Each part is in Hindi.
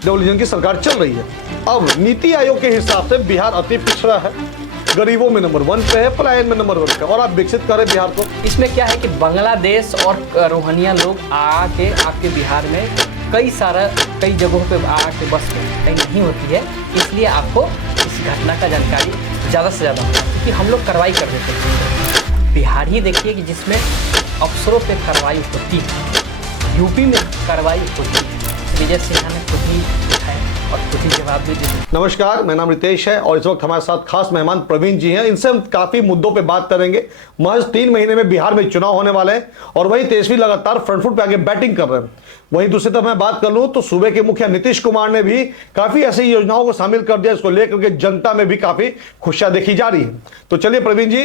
डिवीजन की सरकार चल रही है। अब नीति आयोग के हिसाब से बिहार अति पिछड़ा है, गरीबों में नंबर 1 पे है, पलायन में नंबर 1 पे, और आप विकसित करें बिहार को। इसमें क्या है कि बांग्लादेश और रोहिंग्या लोग आके आपके बिहार में कई जगहों पे आके बस कहीं नहीं होती है, इसलिए आपको इस घटना का जानकारी ज़्यादा से ज़्यादा होता है, क्योंकि हम लोग कार्रवाई कर देते हैं। बिहार ही देखिए कि जिसमें अफसरों पे कार्रवाई होती है, यूपी में कार्रवाई होती है। विजय सिन्हा ने खुद ही उठाया और खुद ही जवाब भी दिया। नमस्कार, मेरा नाम रितेश है और इस वक्त हमारे साथ खास मेहमान प्रवीण जी हैं। इनसे हम काफी मुद्दों पे बात करेंगे। महज 3 महीने में बिहार में चुनाव होने वाले हैं और वहीं तेजस्वी लगातार फ्रंट फुट पे आगे बैटिंग कर रहे हैं। वहीं दूसरी तरफ मैं बात कर लूं तो सूबे के मुखिया नीतीश कुमार ने भी काफी ऐसी योजनाओं को शामिल कर दिया, इसको लेकर के जनता में भी काफी खुशियां देखी जा रही है। तो चलिए प्रवीण जी,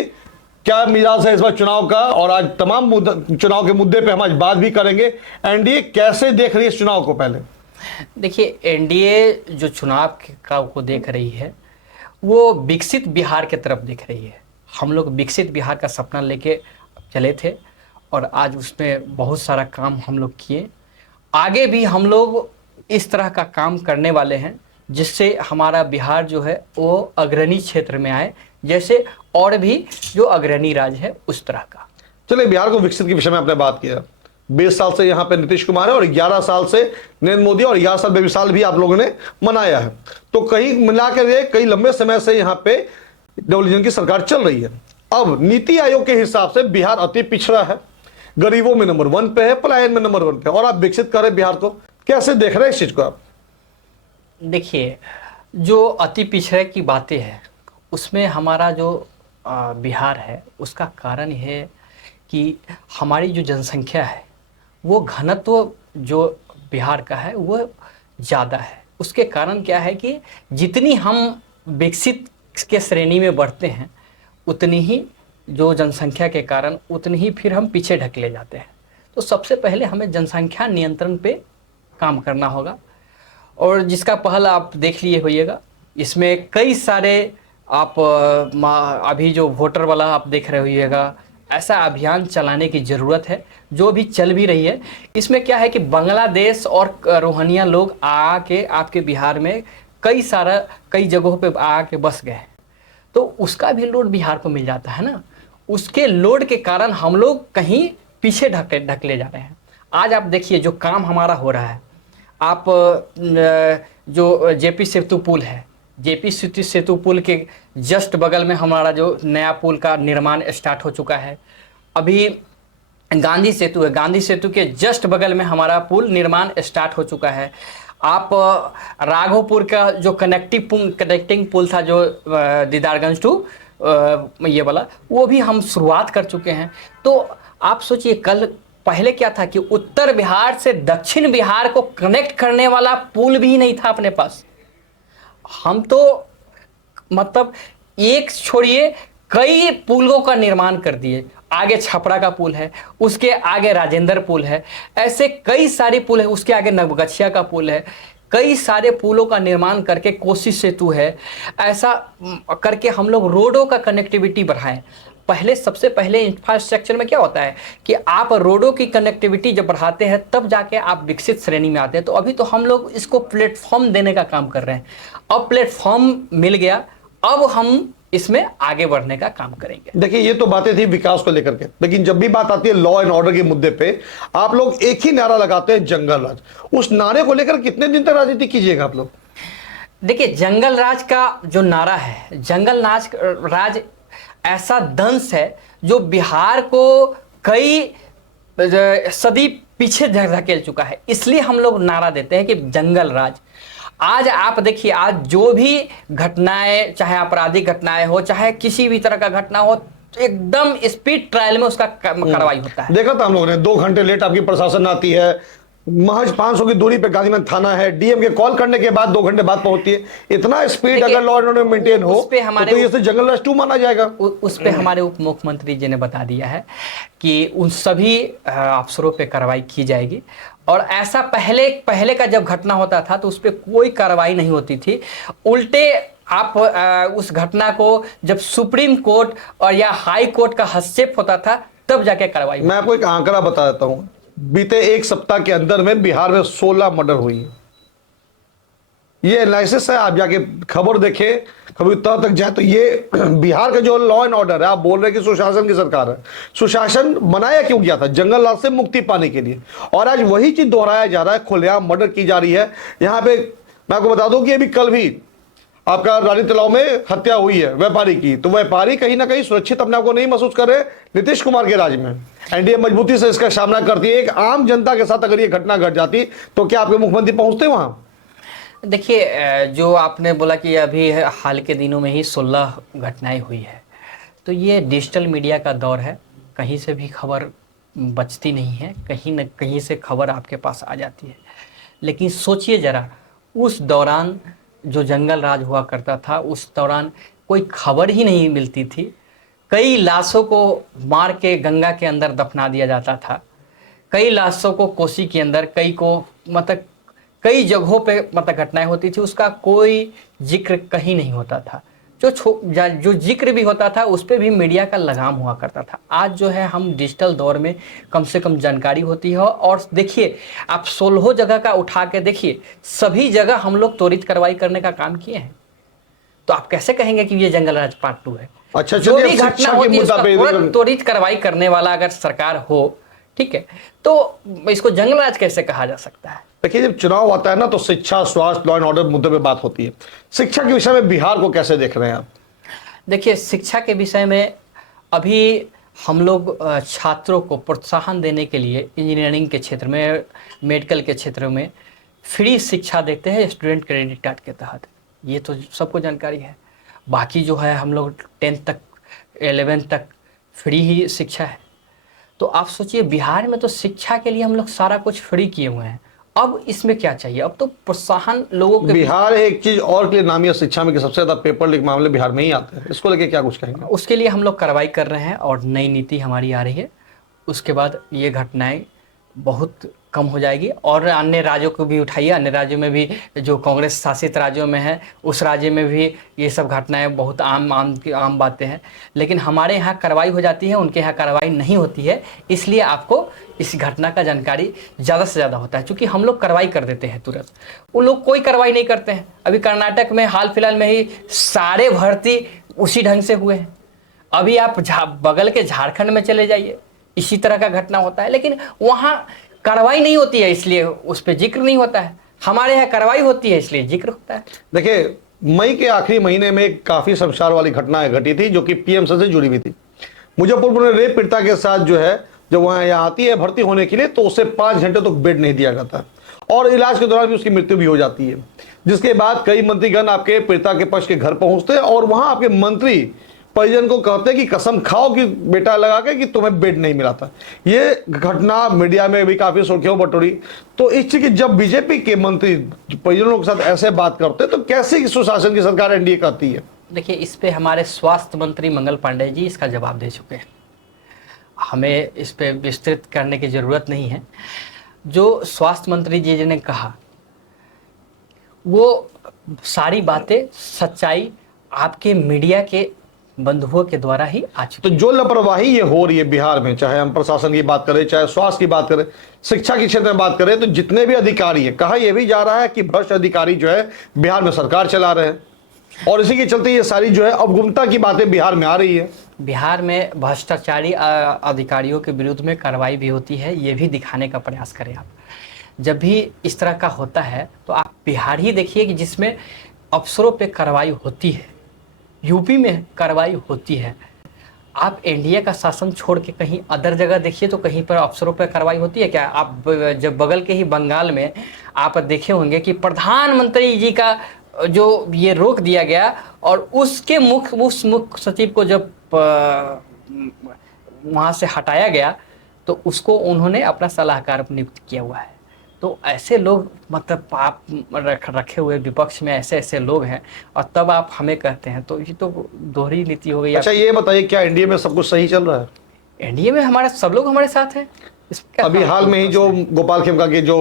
क्या मिजाज है इस बार चुनाव का, और आज तमाम चुनाव के मुद्दे पे हम आज बात भी करेंगे। एनडीए कैसे देख रही है इस चुनाव को? पहले देखिए, एनडीए जो चुनाव को देख रही है वो विकसित बिहार की तरफ देख रही है। हम लोग विकसित बिहार का सपना लेके चले थे और आज उसमें बहुत सारा काम हम लोग किए। आगे भी हम लोग इस तरह का काम करने वाले हैं जिससे हमारा बिहार जो है वो अग्रणी क्षेत्र में आए, जैसे और भी जो अग्रणी राज्य है उस तरह का। चलिए, बिहार को विकसित के विषय में आपने बात किया। 20 साल से यहाँ पे नीतीश कुमार है और 11 साल से नरेंद्र मोदी, और 11 साल बेबी साल भी आप लोगों ने मनाया है। तो कहीं मिलाकर ये कई लंबे समय से यहाँ पे डिवीजन की सरकार चल रही है। अब नीति आयोग के हिसाब से बिहार अति पिछड़ा है, गरीबों में नंबर 1 पे है, पलायन में नंबर 1 पे, और आप विकसित करें बिहार को। कैसे देख रहे हैं इस चीज को आप? देखिए, जो अति पिछड़े की बातें हैं उसमें हमारा जो बिहार है उसका कारण यह है कि हमारी जो जनसंख्या है वो घनत्व जो बिहार का है वो ज़्यादा है। उसके कारण क्या है कि जितनी हम विकसित के श्रेणी में बढ़ते हैं उतनी ही जो जनसंख्या के कारण उतनी ही फिर हम पीछे ढकेले जाते हैं। तो सबसे पहले हमें जनसंख्या नियंत्रण पे काम करना होगा, और जिसका पहल आप देख लिए होइएगा। इसमें कई सारे आप अभी जो वोटर वाला आप देख रहे होइएगा, ऐसा अभियान चलाने की ज़रूरत है जो भी चल भी रही है। इसमें क्या है कि बांग्लादेश और रोहिंग्या लोग आके आपके बिहार में कई जगहों पे आके बस गए हैं, तो उसका भी लोड बिहार को मिल जाता है ना। उसके लोड के कारण हम लोग कहीं पीछे ढकले जा रहे हैं। आज आप देखिए जो काम हमारा हो रहा है, आप जो जेपी सेतु पुल है, जेपी सेतु पुल के जस्ट बगल में हमारा जो नया पुल का निर्माण स्टार्ट हो चुका है। अभी गांधी सेतु है, गांधी सेतु के जस्ट बगल में हमारा पुल निर्माण स्टार्ट हो चुका है। आप राघोपुर का जो कनेक्टिंग पुल था जो दीदारगंज टू ये वाला, वो भी हम शुरुआत कर चुके हैं। तो आप सोचिए, पहले क्या था कि उत्तर बिहार से दक्षिण बिहार को कनेक्ट करने वाला पुल भी नहीं था अपने पास। हम तो मतलब एक छोड़िए कई पुलों का निर्माण कर दिए। आगे छपरा का पुल है, उसके आगे राजेंद्र पुल है, ऐसे कई सारे पुल है, उसके आगे नवगछिया का पुल है। कई सारे पुलों का निर्माण करके कोसी सेतु है, ऐसा करके हम लोग रोडों का कनेक्टिविटी बढ़ाएं। सबसे पहले इंफ्रास्ट्रक्चर में क्या होता है कि आप रोडों की कनेक्टिविटी जब बढ़ाते हैं तब जाके आप विकसित श्रेणी में आते हैं। तो अभी तो हम लोग इसको प्लेटफॉर्म देने का काम कर रहे हैं। अब प्लेटफॉर्म मिल गया, अब हम इसमें आगे बढ़ने का काम करेंगे। देखिए, ये तो बातें थी विकास को लेकर के, लेकिन जब भी बात आती है लॉ एंड ऑर्डर के मुद्दे पे, आप लोग एक ही नारा लगाते हैं, जंगल राज। उस नारे को लेकर कितने दिन तक राजनीति कीजिएगा आप लोग? देखिए, जंगल राज का जो नारा है, जंगल राज ऐसा दंश है जो बिहार को कई सदी पीछे धकेल चुका है। इसलिए हम लोग नारा देते हैं कि जंगल राज। आज आप देखिए, आज जो भी घटनाएं, चाहे आपराधिक घटनाएं हो, चाहे किसी भी तरह का घटना हो, एकदम स्पीड ट्रायल में उसका कार्रवाई होता है। देखा था हम लोगों ने, 2 घंटे लेट आपकी प्रशासन आती है, महज 500 की दूरी पे गांधीनगर थाना है, डीएम के कॉल करने के बाद 2 घंटे बाद पहुंचती है। इतना स्पीड अगर लॉ एंड ऑर्डर मेंटेन हो तो ये जंगल राज 2 माना जाएगा। उस पे हमारे उप मुख्यमंत्री जी ने बता दिया है कि उन सभी अफसरों पे कार्रवाई की जाएगी। और ऐसा पहले का जब घटना होता था तो उस पर कोई कार्रवाई नहीं होती थी। उल्टे आप उस घटना को जब सुप्रीम कोर्ट और या हाई कोर्ट का हस्तक्षेप होता था तब जाके कार्रवाई। मैं आपको एक आंकड़ा बता देता हूं, बीते 1 सप्ताह के अंदर में बिहार में 16 मर्डर हुई है। ये एनालिसिस है, आप जाके खबर देखें, कभी तह तक जाए तो ये बिहार का जो लॉ एंड ऑर्डर है, आप बोल रहे हैं कि सुशासन की सरकार है, सुशासन बनाया क्यों गया था? जंगल राज से मुक्ति पाने के लिए। और आज वही चीज दोहराया जा रहा है, खुलेआम मर्डर की जा रही है। यहाँ पे मैं आपको बता दूं कि अभी कल भी आपका रानी तालाब में हत्या हुई है व्यापारी की, तो व्यापारी कहीं ना कहीं सुरक्षित अपने आप को नहीं महसूस कर रहे नीतीश कुमार के राज में। एनडीए मजबूती से इसका सामना करती है। एक आम जनता के साथ अगर ये घटना घट जाती तो क्या आपके मुख्यमंत्री पहुंचते वहां? देखिए, जो आपने बोला कि अभी हाल के दिनों में ही 16 घटनाएं हुई है, तो ये डिजिटल मीडिया का दौर है। कहीं से भी खबर बचती नहीं है, कहीं न कहीं से खबर आपके पास आ जाती है। लेकिन सोचिए ज़रा, उस दौरान जो जंगल राज हुआ करता था, उस दौरान कोई खबर ही नहीं मिलती थी। कई लाशों को मार के गंगा के अंदर दफना दिया जाता था, कई लाशों को कोसी के अंदर, कई को मतलब कई जगहों पे मतलब घटनाएं होती थी, उसका कोई जिक्र कहीं नहीं होता था। जो जिक्र भी होता था उस पर भी मीडिया का लगाम हुआ करता था। आज जो है हम डिजिटल दौर में कम से कम जानकारी होती है। और देखिए, आप 16 जगह का उठा के देखिए, सभी जगह हम लोग त्वरित कार्रवाई करने का काम किए हैं। तो आप कैसे कहेंगे कि ये जंगल राज पार्ट 2 है? अच्छा, जो भी शिक्षा घटना के होती है मुद्दा पे उसका त्वरित कार्रवाई करने वाला अगर सरकार हो, ठीक है, तो इसको जंगल राज कैसे कहा जा सकता है? देखिए, जब चुनाव आता है ना तो शिक्षा, स्वास्थ्य, लॉ एंड ऑर्डर मुद्दे पे बात होती है। शिक्षा के विषय में बिहार को कैसे देख रहे हैं आप? देखिए, शिक्षा के विषय में अभी हम लोग छात्रों को प्रोत्साहन देने के लिए इंजीनियरिंग के क्षेत्र में, मेडिकल के क्षेत्र में फ्री शिक्षा देते हैं स्टूडेंट क्रेडिट कार्ड के तहत। ये तो सबको जानकारी है। बाकी जो है हम लोग 10th तक 11th तक फ्री ही शिक्षा है। तो आप सोचिए, बिहार में तो शिक्षा के लिए हम लोग सारा कुछ फ्री किए हुए हैं। अब इसमें क्या चाहिए? अब तो प्रोत्साहन लोगों के। बिहार एक चीज और के लिए नामी है शिक्षा में कि सबसे ज्यादा पेपर लीक मामले बिहार में ही आते हैं। इसको लेके क्या कुछ कहेंगे? उसके लिए हम लोग कार्रवाई कर रहे हैं और नई नीति हमारी आ रही है। उसके बाद ये घटनाएं बहुत कम हो जाएगी। और अन्य राज्यों को भी उठाइए, अन्य राज्यों में भी, जो कांग्रेस शासित राज्यों में है, उस राज्य में भी ये सब घटनाएं बहुत आम बातें हैं। लेकिन हमारे यहाँ कार्रवाई हो जाती है, उनके यहाँ कार्रवाई नहीं होती है। इसलिए आपको इस घटना का जानकारी ज़्यादा से ज़्यादा होता है, क्योंकि हम लोग कार्रवाई कर देते हैं तुरंत। वो लोग कोई कार्रवाई नहीं करते हैं। अभी कर्नाटक में हाल फिलहाल में ही सारे भर्ती उसी ढंग से हुए हैं। अभी आप बगल के झारखंड में चले जाइए, इसी तरह का घटना होता है, लेकिन वहाँ कार्रवाई नहीं होती है, इसलिए उस पर जिक्र नहीं होता है। हमारे यहाँ कार्रवाई होती है, इसलिए जिक्र होता है। देखिए, मई के आखिरी महीने में एक काफी शर्मसार वाली घटना घटी थी जो कि पीएमसी से जुड़ी हुई थी। मुजफ्फरपुर में रेप पीड़िता के साथ जो है, जब वहां यहाँ आती है भर्ती होने के लिए, तो उसे 5 घंटे तक बेड नहीं दिया जाता और इलाज के दौरान भी उसकी मृत्यु भी हो जाती है। जिसके बाद कई मंत्रीगण आपके पीड़िता के पक्ष के घर पहुंचते हैं और वहां आपके मंत्री परिजन को कहते हैं कि कसम खाओ कि बेटा लगा के कि तुम्हें बेड नहीं मिला था। ये घटना मीडिया में भी काफी सुर्खियों बटोरी। तो इस चीज की जब बीजेपी के मंत्री परिजनों के साथ ऐसे बात करते हैं तो कैसे सुशासन की सरकार एनडीए करती है? देखिए, इस पे हमारे स्वास्थ्य मंत्री मंगल पांडे जी इसका जवाब दे चुके हैं। हमें इस पे विस्तृत करने की ज़रूरत नहीं है। जो स्वास्थ्य मंत्री जी ने कहा, वो सारी बातें सच्चाई आपके मीडिया के बंधुओं के द्वारा ही आ चुकी। तो जो लापरवाही ये हो रही है बिहार में, चाहे हम प्रशासन की बात करें, चाहे स्वास्थ्य की बात करें, शिक्षा के क्षेत्र में बात करें, तो जितने भी अधिकारी हैं, कहा यह भी जा रहा है कि भ्रष्ट अधिकारी जो है बिहार में सरकार चला रहे हैं और इसी के चलते ये सारी जो है अवगुणता की बातें बिहार में आ रही है। बिहार में भ्रष्टाचारी अधिकारियों के विरुद्ध में कार्रवाई भी होती है, ये भी दिखाने का प्रयास करें आप। जब भी इस तरह का होता है तो आप बिहार ही देखिए कि जिसमें अफसरों पे कार्रवाई होती है, यूपी में कार्रवाई होती है। आप एनडीए का शासन छोड़ के कहीं अदर जगह देखिए तो कहीं पर अफसरों पर कार्रवाई होती है क्या? आप जब बगल के ही बंगाल में आप देखे होंगे कि प्रधानमंत्री जी का जो ये रोक दिया गया और उसके उस मुख्य सचिव को जब वहाँ से हटाया गया तो उसको उन्होंने अपना सलाहकार नियुक्त किया हुआ है। तो ऐसे लोग मतलब आप रखे हुए विपक्ष में ऐसे लोग हैं और तब आप हमें कहते हैं, तो ये तो दोहरी नीति हो गई। अच्छा, ये बताइए, क्या एनडीए में सब कुछ सही चल रहा है? एनडीए में हमारे सब लोग हमारे साथ हैं। अभी हाल में ही जो गोपाल खेमका की जो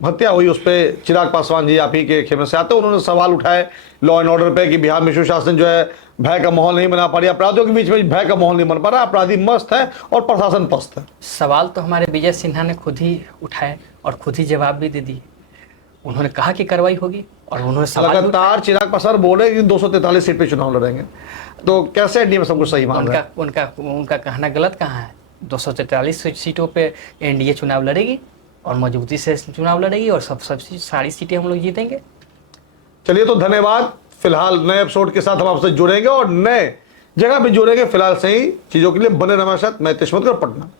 हत्या हुई उस पर चिराग पासवान जी आप ही के खेमे से आते, उन्होंने सवाल उठाए लॉ एंड ऑर्डर पे कि बिहार में सुशासन जो है भय का माहौल नहीं बना पा रही, अपराधियों के बीच में भय का माहौल नहीं बन पा रहा, अपराधी मस्त है और प्रशासन पस्त है। सवाल तो हमारे विजय सिन्हा ने खुद ही उठाए और खुद ही जवाब भी दे दिए। उन्होंने कहा कि कार्रवाई होगी और उन्होंने सवाल भी लगातार चिराग पासवान बोल रहे हैं कि 243 सीट पे चुनाव लड़ेंगे, तो कैसे एनडीए में सब कुछ सही मान रहे हैं? उनका कहना गलत कहाँ है? 243 सीटों पे एनडीए चुनाव लड़ेगी और मजबूती से चुनाव लड़ेगी और सब सारी सीटें हम लोग जीतेंगे। चलिए, तो धन्यवाद। फिलहाल नए एपिसोड के साथ हम आपसे जुड़ेंगे और नए जगह भी जुड़ेंगे। फिलहाल से ही चीजों के लिए बने रहे हमारे साथ। मैं तिश्मतकर, पटना।